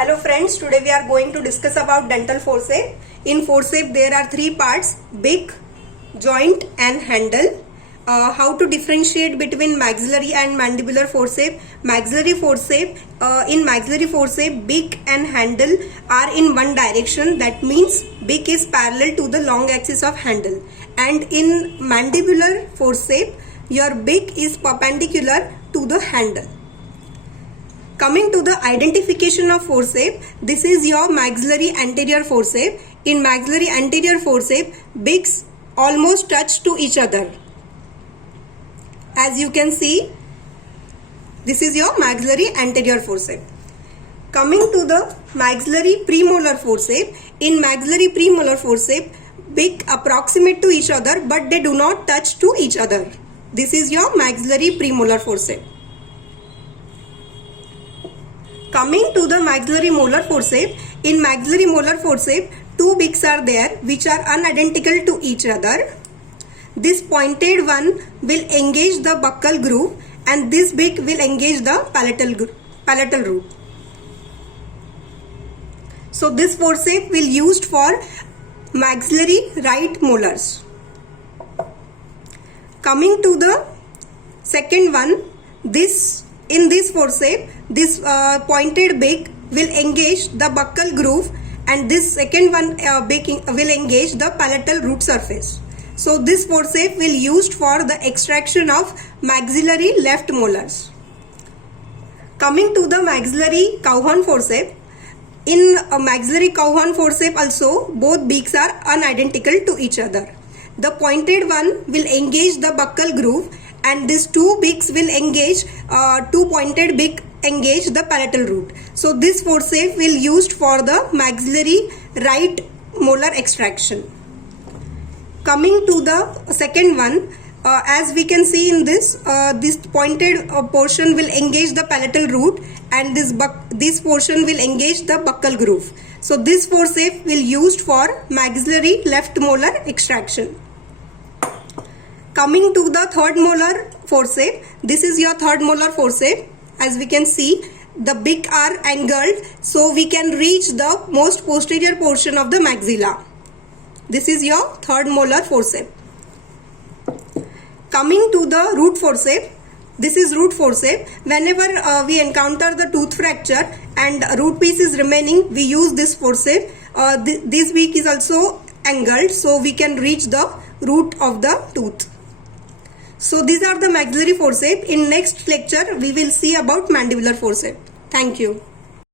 Hello friends, today we are going to discuss about dental forceps. In forceps there are three parts: beak, joint and handle. How to differentiate between maxillary and mandibular forceps? Maxillary forceps, in maxillary forceps, beak and handle are in one direction. That means beak is parallel to the long axis of handle. And in mandibular forceps, your beak is perpendicular to the handle. Coming to the identification of forceps, this is your maxillary anterior forceps. In maxillary anterior forceps, beaks almost touch to each other. As you can see, this is your maxillary anterior forceps. Coming to the maxillary premolar forceps, in maxillary premolar forceps, beak approximate to each other but they do not touch to each other. This is your maxillary premolar forceps. Coming to the maxillary molar forceps, in maxillary molar forceps, two beaks are there which are unidentical to each other. This pointed one will engage the buccal groove and this beak will engage the palatal root. So this forceps will used for maxillary right molars. Coming to the second one, in this forceps, this pointed beak will engage the buccal groove and this second one beak will engage the palatal root surface. So this forceps will used for the extraction of maxillary left molars. Coming to the maxillary cowhorn forceps, in a maxillary cowhorn forceps also both beaks are unidentical to each other. The pointed one will engage the buccal groove and these two beaks will engage, two pointed beak engage the palatal root. So this forceps will used for the maxillary right molar extraction. Coming to the second one, as we can see in this pointed portion will engage the palatal root and this portion will engage the buccal groove. So this forceps will used for maxillary left molar extraction. Coming to the third molar forceps, this is your third molar forceps. As we can see, the beak are angled so we can reach the most posterior portion of the maxilla. This is your third molar forceps. Coming to the root forceps, this is root forceps. Whenever we encounter the tooth fracture and root piece is remaining, we use this forceps. This beak is also angled so we can reach the root of the tooth. So these are the maxillary forceps. In next lecture, we will see about mandibular forceps. Thank you.